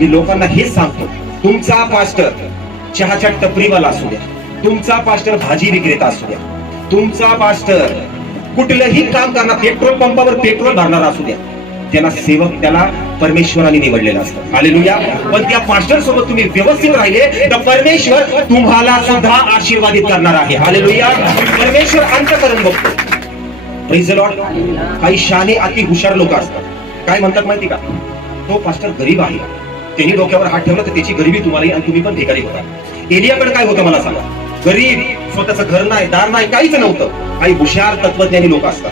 मी लोकांना हेच सांगतो, तुमचा पास्टर चहाच्या टपरीवाला असू द्या, तुमचा पास्टर भाजी विक्रेता असू द्या, तुमचा पास्टर कुठलंही काम करणार, पेट्रोल पंपावर पेट्रोल भरणारा असू द्या, त्याला सेवक, त्याला परमेश्वराने निवडलेलं असतं. हालेलुया. पण त्या पास्टर सोबत तुम्ही व्यवस्थित राहिले तर परमेश्वर तुम्हाला सुद्धा आशीर्वादित करणार आहे. हालेलुया. परमेश्वर अंतःकरण बघतो. Praise the Lord. काही शाणे अति हुशार लोक असतात, काय म्हणतात माहिती का, तो पास्टर गरीब आहे, त्यांनी डोक्यावर हात ठेवला तर त्याची गरिबी तुम्हाला आणि तुम्ही पण भिकारी होता. एलियाकडे काय होतं मला सांगा, गरीब, स्वतःचं घर नाही, दार नाही, काहीच नव्हतं. काही हुशार तत्वज्ञानी लोक असतात.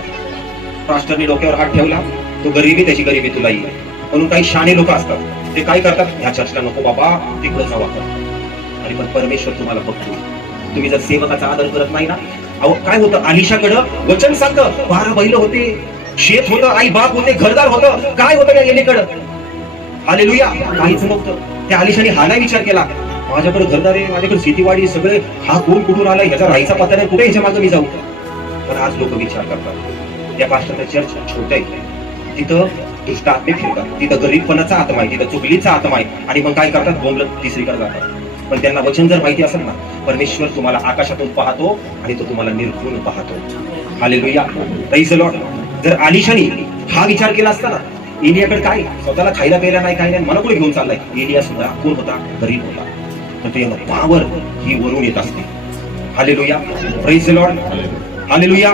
पास्टरने डोक्यावर हात ठेवला, तो गरीबी, त्याची गरिबी तुला येईल. म्हणून काही शाणे लोक असतात, ते काय करतात, ह्या चर्चला नको बाबा, तिकडे जावा. आणि पण परमेश्वर तुम्हाला बघतो. तुम्ही जर सेवकाचा आदर करत नाही ना, अहो काय होतं, आलिशाकडं वचन सांगतं, 12 बैल होते, शेत होतं, आई बाप होते, घरदार होतं, काय होतं त्या एलीकडं? हालेलुया. काहीच नव्हतं. त्या आलिशाने हा नाही विचार केला, माझ्याकडे घरदार आहे, माझ्याकडे शेतीवाडी सगळे, हा कोण कुठून आला, ह्याचा राहायचा पत्ता नाही, कुठे ह्याच्या मागे मी जाऊ. पण आज लोक विचार करतात, त्या पास्टरचं चर्च छोटं आहे, तिथं दुष्ट आत्मे फिरतात, तिथं गरीबपणाचा आत्मा आहे, तिथं चुगलीचा आत्मा आहे, आणि मग काय करतात, बोंबलत तिसरीकडे जातात. पण त्यांना वचन जर माहिती असेल ना, परमेश्वर तुम्हाला आकाशातून पाहतो आणि तो तुम्हाला निर्गुण पाहतो. हालेलुया. Praise the Lord. जर आलिशानी हा विचार केला असता ना, एलियाकडे काय, स्वतःला खायला प्यायला नाही, काय नाही, मला कुठे घेऊन चाललाय. एलिया सुद्धा कोण होता, गरीब होता, पण तो पावर ही वरून येत असते. Hallelujah. Praise the Lord. Hallelujah.